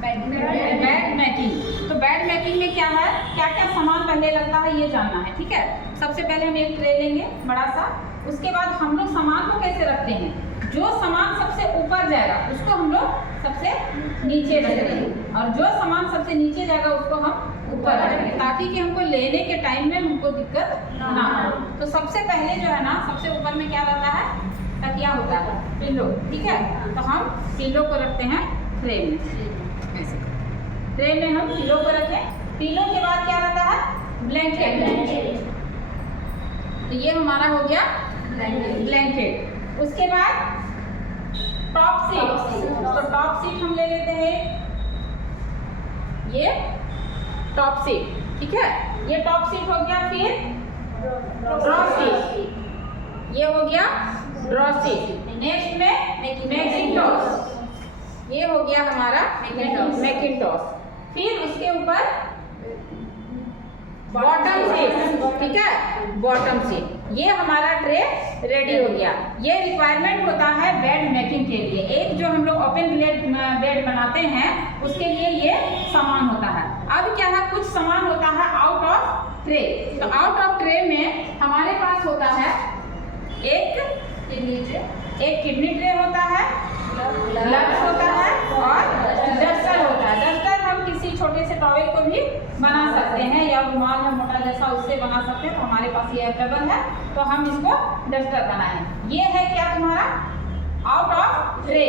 Bed making. तो bed making में क्या है, क्या क्या सामान पहले लगता है ये जानना है, ठीक है। सबसे पहले हम एक ट्रे लेंगे बड़ा सा, उसके बाद हम लोग सामान को कैसे रखते हैं, जो सामान सबसे ऊपर जाएगा उसको हम लोग सबसे नीचे रखेंगे, और जो सामान सबसे नीचे जाएगा उसको हम ऊपर रखेंगे, ताकि कि हमको लेने के टाइम में हमको दिक्कत ना हो। तो सबसे पहले जो है ना, सबसे ऊपर में क्या रहता है, तकिया होता है, पिल्लो, ठीक है। तो हम पिल्लो को रखते हैं ट्रे में, ऐसे ट्रे में हम पिल्लो को रखें। पिल्लो के बाद क्या रहता है, ब्लैंकेट। तो ये हमारा हो गया ब्लैंकेट। उसके बाद टॉप सीट। तो टॉप सीट हम ले लेते हैं, ये टॉप सीट, ठीक है। ये टॉप सीट हो गया। फिर ड्रॉ सीट, ये हो गया ड्रॉ सीट। नेक्स्ट में मैकिंटॉश, ये हो गया हमारा मैकिंटॉश। फिर उसके ऊपर बॉटम सीट, ठीक है, बॉटम सीट। ये हमारा ट्रे रेडी हो गया। ये रिक्वायरमेंट होता है बेड मेकिंग के लिए। एक जो हम लोग ओपन बेड बनाते हैं उसके लिए ये सामान होता है। अब क्या है, कुछ सामान होता है आउट ऑफ ट्रे। तो आउट ऑफ ट्रे में हमारे पास होता है एक किडनी ट्रे होता है, ग्लव्स होता है और डस्टर होता है। डस्टर हम किसी छोटे से टॉवेल को भी बना सकते हैं, या रुमाल है मोटा जैसा उससे बना सकते हैं। तो हमारे पास ये अवेलेबल है, तो हम इसको डस्टर बनाएं। ये है क्या तुम्हारा आउट ऑफ ट्रे,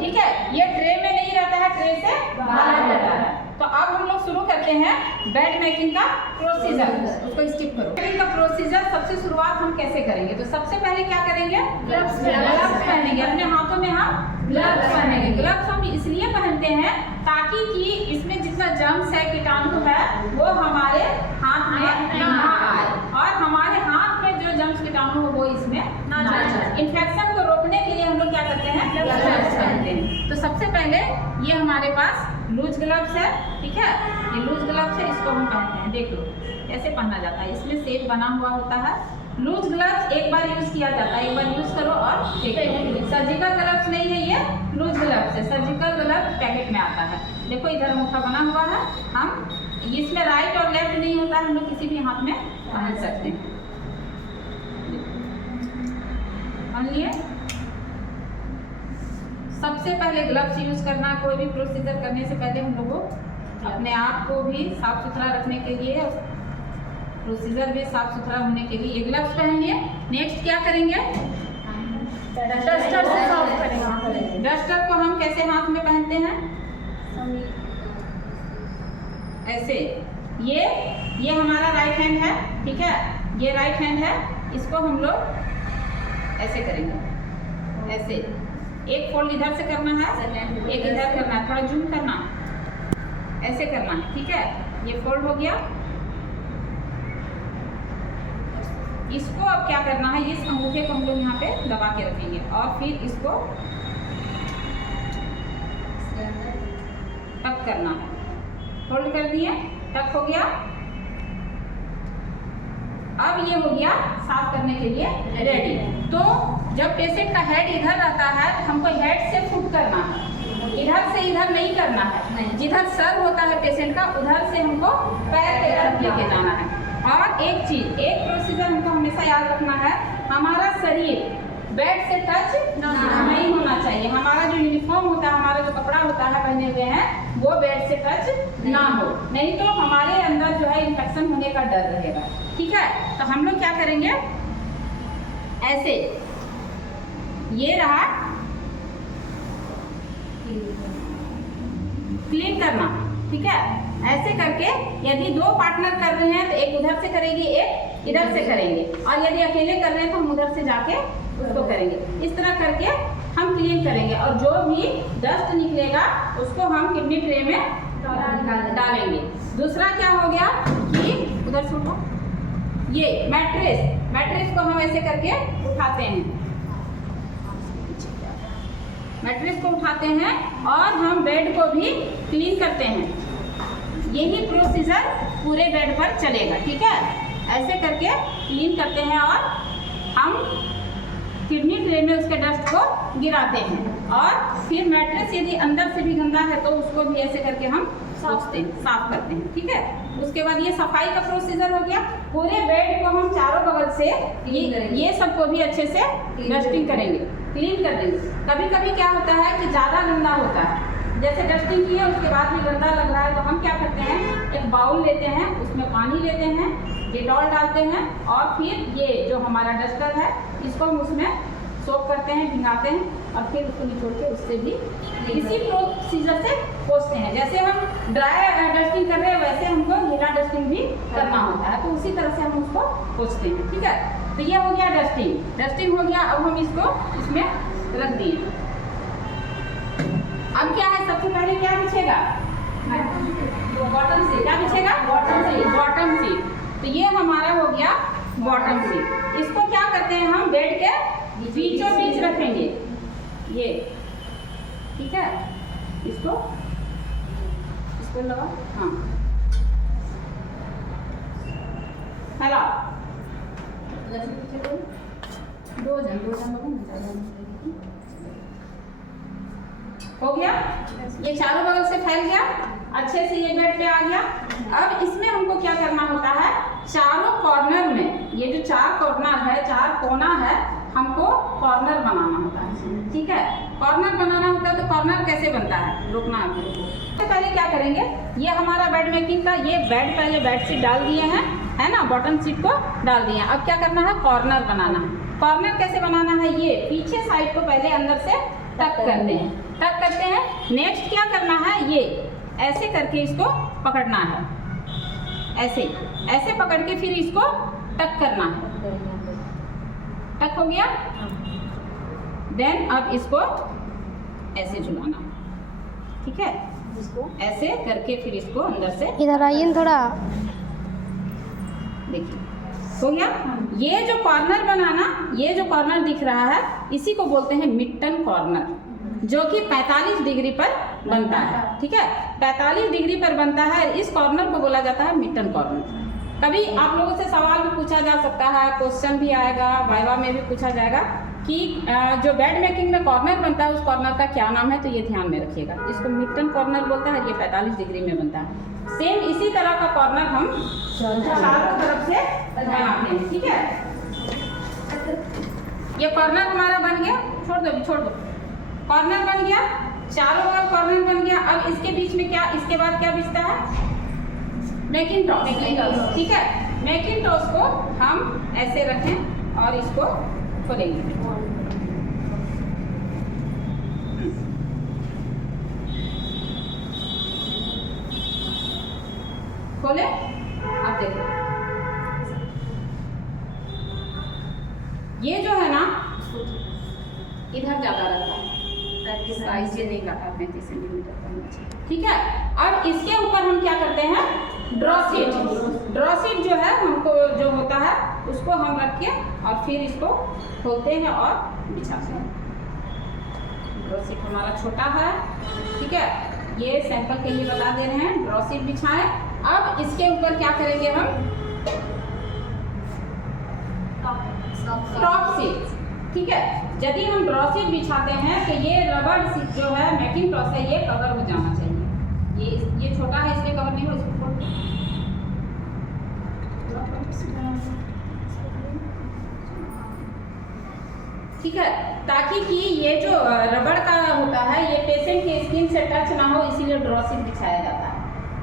ठीक है। ये ट्रे में नहीं रहता है, ट्रे से बाहर रहता है। तो अब हम लोग शुरू करते हैं बेड मेकिंग का प्रोसीजर। उसको स्किप करो। बेड का प्रोसीजर सबसे शुरुआत हम कैसे करेंगे, तो सबसे पहले क्या करेंगे, ग्लव्स पहनेंगे। अपने हाथों में हम ग्लव्स पहनेंगे। ग्लव्स हम इसलिए पहनते हैं ताकि कि इसमें जितना जर्म्स है, कीटाणु है, वो हमारे हाथ में ना आए, और हमारे हाथ में जो जर्म्स कीटाणु हो वो इसमें ना जाए। इन्फेक्शन को रोकने के लिए हम लोग क्या करते हैं, ग्लव्स पहनते हैं। तो सबसे पहले ये हमारे पास लूज ग्लव्स है, ठीक है। ये लूज ग्लव्स है, इसको हम पहनते हैं। देख लो कैसे पहना जाता है, इसमें सेप बना हुआ होता है। लूज ग्लव्स एक बार यूज किया जाता है, एक बार यूज करो और फेंक दो। सर्जिकल ग्लव्स नहीं है, ये लूज ग्लव्स है। सर्जिकल ग्लव्स पैकेट में आता है। देखो इधर अंगूठा बना हुआ है। हम इसमें राइट और लेफ्ट नहीं होता है, हम लोग किसी भी हाथ में पहन सकते हैं। पहन लिए। सबसे पहले ग्लव्स यूज करना, कोई भी प्रोसीजर करने से पहले हम लोगों अपने आप को भी साफ सुथरा रखने के लिए, प्रोसीजर भी साफ सुथरा होने के लिए ये ग्लव्स पहनिए। नेक्स्ट क्या करेंगे, डस्टर से साफ करेंगे। डस्टर को हम कैसे हाथ में पहनते हैं, ऐसे। ये हमारा राइट हैंड है, ठीक है। ये राइट हैंड है, इसको हम लोग ऐसे करेंगे, ऐसे। एक फोल्ड इधर से करना है, एक इधर करना है, थोड़ा जूम करना, ऐसे करना है, ठीक है। ये फोल्ड हो गया। इसको अब क्या करना है, इस अंगूठे को हम लोग यहाँ पे दबा के रखेंगे, और फिर इसको टक करना है। फोल्ड कर दिए, टक हो गया। अब ये हो गया साफ करने के लिए रेडी। तो जब पेशेंट का हेड इधर रहता है तो हमको हेड से फुट करना है, इधर से इधर नहीं करना है। जिधर सर होता है पेशेंट का, उधर से हमको पैर की तरफ लेके जाना है। और एक चीज, एक प्रोसीजर हमको हमेशा याद रखना है, हमारा शरीर बेड से टच नहीं होना चाहिए। हमारा जो यूनिफॉर्म होता है, हमारा जो कपड़ा होता है पहने हुए हैं, वो बेड से टच ना हो, नहीं तो हमारे अंदर जो है इन्फेक्शन होने का डर रहेगा, ठीक है। तो हम लोग क्या करेंगे, ऐसे, ये रहा क्लीन करना, ठीक है। ऐसे करके यदि दो पार्टनर कर रहे हैं तो एक उधर से करेगी, एक इधर से करेंगे, और यदि अकेले कर रहे हैं तो हम उधर से जाके उसको करेंगे। इस तरह करके हम क्लीन करेंगे, और जो भी डस्ट निकलेगा उसको हम किडनी ट्रे में डालेंगे। दूसरा क्या हो गया कि उधर से उठो, ये मैट्रेस को हम ऐसे करके उठाते हैं, मैट्रेस को उठाते हैं और हम बेड को भी क्लीन करते हैं। यही प्रोसीजर पूरे बेड पर चलेगा, ठीक है। ऐसे करके क्लीन करते हैं और हम किडनी ट्रे में उसके डस्ट को गिराते हैं। और फिर मैट्रेस यदि अंदर से भी गंदा है तो उसको भी ऐसे करके हम पोंछते हैं, साफ करते हैं। ठीक है, उसके बाद ये सफाई का प्रोसीजर हो गया। पूरे बेड को हम चारों बगल से ये सबको भी अच्छे से डस्टिंग करेंगे, क्लीन कर देंगे। कभी कभी क्या होता है कि ज़्यादा गंदा होता है, जैसे डस्टिंग किए उसके बाद भी गंदा लग रहा है, तो हम क्या करते हैं, एक बाउल लेते हैं, उसमें पानी लेते हैं, डेटॉल डालते हैं और फिर ये जो हमारा डस्टर है इसको हम उसमें सोप करते हैं, भिंगाते हैं और फिर उसको निचोड़ के उससे भी इसी प्रोसीजर से पोंछते हैं। जैसे हम ड्राई डस्टिंग कर रहे हैं वैसे हमको गीला डस्टिंग भी करना होता है, तो उसी तरह से हम उसको पोंछते हैं। ठीक है, तो ये हो गया डस्टिंग हो गया। अब हम इसको इसमें रख दिए। अब क्या है, सबसे पहले क्या बिछेगा, बॉटम सीट। क्या बिछेगा, बॉटम सीट। तो ये हमारा हो गया बॉटम सीट। इसको क्या करते हैं, हम बेड के बीचों बीच रखेंगे ये। ठीक है, इसको लगा, हाँ हेलो, दो जन हो गया। ये चारों बगल से फैल गया, अच्छे से ये बेड पे आ गया। अब इसमें हमको क्या करना होता है, चारों कॉर्नर में, ये जो चार कॉर्नर है, चार कोना है, हमको कॉर्नर बनाना होता है। ठीक है, कॉर्नर बनाना होता है। तो कॉर्नर कैसे बनता है, रुकना है। तो पहले क्या करेंगे, ये हमारा बेड मेकिंग का ये बेड, पहले बेड शीट डाल दिए हैं, है ना, बॉटम शीट को डाल दिए। अब क्या करना है, कॉर्नर बनाना है। कॉर्नर कैसे बनाना है, ये पीछे साइड को पहले अंदर से टक करते हैं, टक करते हैं। नेक्स्ट क्या करना है, ये ऐसे करके इसको पकड़ना है, ऐसे पकड़ के फिर इसको टक करना है। टक हो गया, देन अब इसको ऐसे झुलाना। ठीक है, इसको ऐसे करके फिर इसको अंदर से, इधर आइए थोड़ा, देखिए हो गया। ये जो कॉर्नर बनाना, ये जो कॉर्नर दिख रहा है इसी को बोलते हैं मिट्टन कॉर्नर, जो कि 45 डिग्री पर बनता है। ठीक है, 45 डिग्री पर बनता है। इस कॉर्नर को बोला जाता है मिट्टन कॉर्नर। कभी आप लोगों से सवाल भी पूछा जा सकता है, क्वेश्चन भी आएगा, वाइवा में भी पूछा जाएगा कि जो बेड मेकिंग में कॉर्नर बनता है उस कॉर्नर का क्या नाम है, तो ये ध्यान में रखिएगा। इसको मिट्टन कॉर्नर बोलता है, ये 45 डिग्री में बनता है। सेम इसी तरह का कॉर्नर हम चारों तरफ से बनाते हैं। ठीक है, ये कॉर्नर हमारा बन गया, छोड़ दो। कॉर्नर बन गया, चारों ओर कॉर्नर बन गया। अब इसके बीच में क्या, इसके बाद क्या बिछता है, मैकिंटॉश। ठीक है, मैकिंटॉश को हम ऐसे रखें और इसको खोलेंगे। खोले, अब देखो ये जो है ना इधर ज्यादा रहता है, साइज ये नहीं काटा 35 सेंटीमीटर का। ठीक है, अब इसके ऊपर हम क्या करते हैं, ड्रॉ सीट जो है हमको जो होता है उसको हम रख के और फिर इसको खोलते हैं और बिछाते हैं। ड्रॉ सीट हमारा छोटा है। ठीक है, ये सैंपल के लिए बता दे रहे हैं, ड्रॉ सीट बिछाएं। अब इसके ऊपर क्या करेंगे हम, टॉप सीट। ठीक है, यदि हम ड्रॉ सीट बिछाते हैं तो ये रबर सीट जो है मैकिंटॉश है, ये कवर हो जाना चाहिए। ये छोटा है इसलिए कवर नहीं हो, इसको खोल। ठीक है, ताकि कि ये जो रबड़ का होता है ये पेशेंट के स्किन से टच ना हो, इसीलिए ड्रॉ सीट बिछाया जाता है।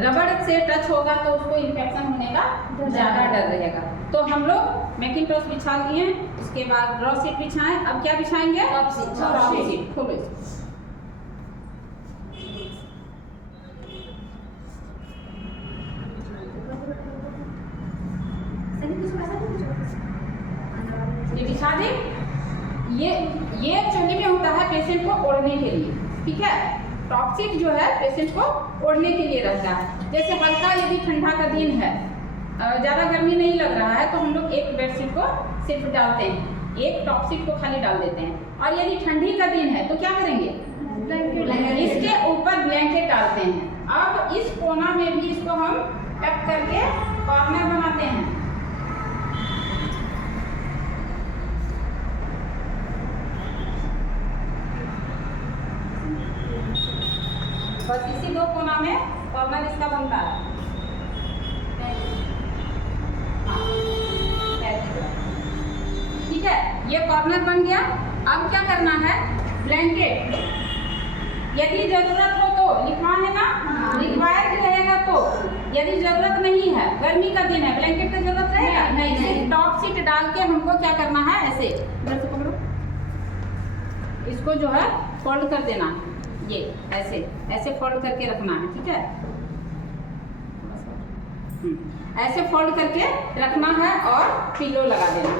रबड़ से टच होगा तो उसको इन्फेक्शन होने का ज़्यादा डर रहेगा। तो हम लोग मैकिंटॉश बिछा लिए, उसके बाद ड्रॉ सीट बिछाएं। अब क्या बिछाएंगे, टॉप सीट। खोलो इसको। ये बिछा दें। ये एक्चुअली में होता है पेशेंट को ओढ़ने के लिए। ठीक है, टॉप सीट जो है पेशेंट को ओढ़ने के लिए रहता है। जैसे हल्का यदि ठंडा का दिन है, ज़्यादा गर्मी नहीं लग रहा है, तो हम लोग एक बेडशीट को सिर्फ डालते हैं, एक टॉप सीट को खाली डाल देते हैं। और यदि ठंडी का दिन है तो क्या करेंगे, इसके ऊपर ब्लैंकेट डालते हैं। अब इस कोना में भी इसको हम टक करके कॉर्नर बनाते हैं। दो कोना में कॉर्नर इसका बनता है। हाँ, ठीक है, ये कॉर्नर बन गया। अब क्या करना है, ब्लैंकेट यदि जरूरत हो तो लिखा है ना, रिक्वायर्ड रहेगा तो, यदि जरूरत नहीं है, गर्मी का दिन है, ब्लैंकेट की जरूरत रहेगा नहीं, सिर्फ टॉप सीट डाल के हमको क्या करना है, ऐसे इधर से पकड़ो, इसको जो है फोल्ड कर देना, ये ऐसे ऐसे फोल्ड करके रखना है, ठीक है, ऐसे फोल्ड करके रखना है और पिलो लगा देना।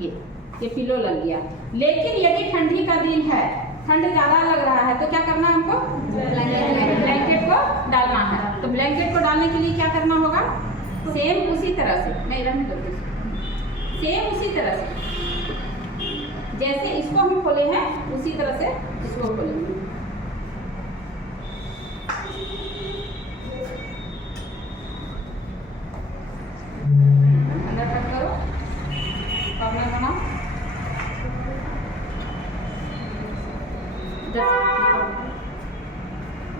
ये पिलो लग गया। लेकिन यदि ठंडी का दिन है, ठंड ज़्यादा लग रहा है, तो क्या करना है हमको, ब्लैंकेट को डालना है। तो ब्लैंकेट को डालने के लिए क्या करना होगा, सेम उसी तरह से, नहीं रहने दो, सेम उसी तरह से जैसे इसको हम खोले हैं उसी तरह से इसको खोलेंगे। अंदर कट करो, कॉर्नर बनाओ,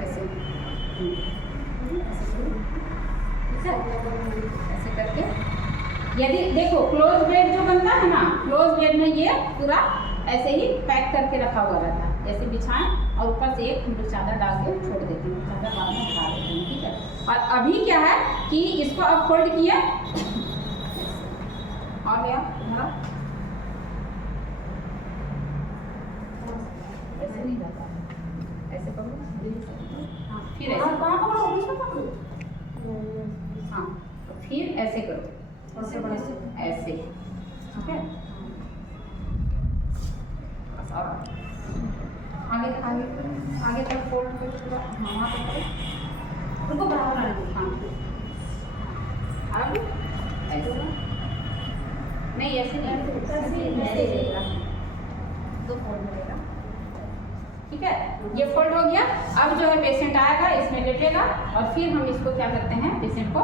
ऐसे ऐसे करके, यदि देखो क्लोज बेड जो बनता है ना, क्लोज बेड में ये पूरा ऐसे ही पैक करके रखा हुआ रहता है, जैसे बिछाएं और ऊपर से एक चादर डाल के छोड़ देती हूँ, चादर बाद में हटा देती हूँ, ठीक है। और अभी क्या है कि इसको अब फोल्ड किए और गया धरा, ऐसे नहीं जाता, ऐसे पकड़ो, हाँ फिर ऐसे, हाँ तो फिर ऐसे करो, ऐसे, ठीक है, आगे आगे तक फोल्ड करो, वहाँ तक उनको बराबर आने दो, हाँ अब ऐसे नहीं, ऐसे नहीं, दो फोल्ड मिलेगा, ठीक है। ये फोल्ड हो गया। अब जो है पेशेंट आएगा, इसमें लेटेगा और फिर हम इसको क्या करते हैं, पेशेंट को